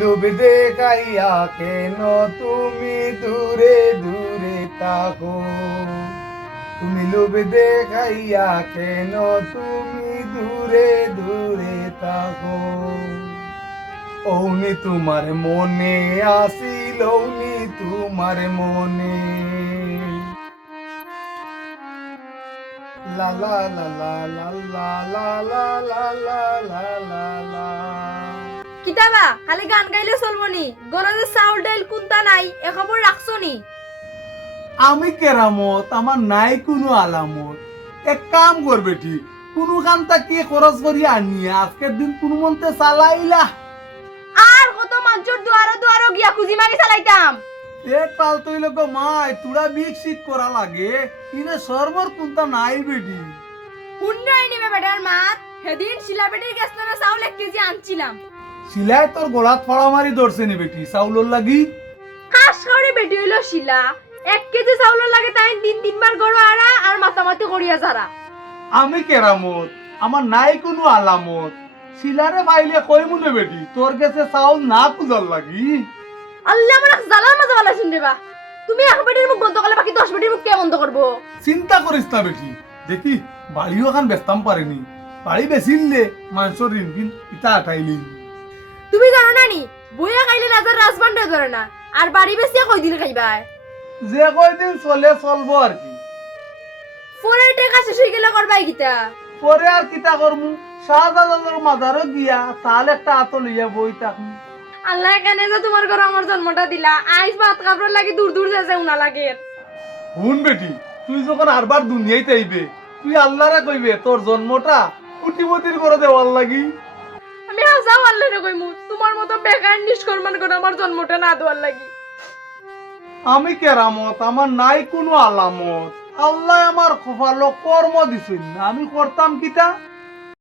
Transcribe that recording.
লোভ দেখাইয়া কেন তুমি দূরে দূরে থাকো তুমি লোভ দেখাইয়া কেন তুমি দূরে দূরে থাকো ওনি তোমার মনে আসিল ওনি তোমার মনে লা লা লা লা লা লা লা লা লা লা লা কিতাবা খালি গান গাইলে চলবো নি। গরজে চাউল ডাইল কুন্তা নাই এ খবর রাখছো নি। আমি কেরামত আমার নাই কোনো আলামত। এক কাম করবে ঠিক কোনো কামটা কে খরচ করি আনিয়া আজকের দিন কোনো মন্তে চালাইলা। আর কত মানুষের দুয়ারো দুয়ারো গিয়া খুঁজি মারি চালাইতাম। এক পাল তৈল গো মাই তুড়া বিকশিত করা লাগে। ইনে সর্বর কোনটা নাই বেটি। নিবে বেটার মাত? সেদিন শিলাপেটির গ্যাস না চাউল এক কেজি আনছিলাম। সিলাই তোর গোলাত ফড়া মারি ধরছে নি বেটি চাউলর লাগি? কাশ করে বেটি হইল শিলা। এক কেজি চাউলের লাগে তাই তিন তিনবার গড় আরা আর মাতামাতি করিয়া যারা আমি কেরামত আমার নাই কোনো আলামত। শিলারে পাইলে কই মনে বেটি তোর কাছে চাউল না খুঁজার লাগি? আল্লাহ আমার জ্বালার মাঝে ভালো শুন দেবা। তুমি এক বেটির মুখ বন্ধ করলে বাকি দশ বেটির মুখ কে বন্ধ করব চিন্তা করিস না বেটি দেখি বাড়িও এখন বেচতাম পারেনি বাড়ি বেচিলে মানুষের ঋণ কিন ইটা আটাইলি তুমি জানো না নি বইয়া খাইলে রাজার রাজবান্ড ধরে না আর বাড়ি বেসিয়া কই দিন খাইবাই যে কয়দিন চলে চলবো আর কি। ফোনের টাকা শেষ হয়ে গেলে করবাই গীতা পরে আর কিতা করমু শাহজালালের মাজারও গিয়া তাহলে একটা আতো লইয়া বই থাকমু। আল্লাহ কেন যে তোমার ঘরে আমার জন্মটা দিলা আইস ভাত কাপড় লাগি দূর দূর যাচ্ছে উনা লাগে। হুন বেটি তুই যখন আরবার দুনিয়াইতে আইবে তুই আল্লাহরা কইবে তোর জন্মটা কুটিমতির করে দেওয়ার লাগি। আমি হাজাও আল্লাহ রে কইমু, তোমার মতো বেকার নিষ্কর্মান করে আমার জন্মটা না দেওয়ার লাগি। আমি কেরামত আমার নাই কোনো আলামত। আল্লাহ আমার কপালো কর্ম দিছিল না, আমি করতাম কিতা?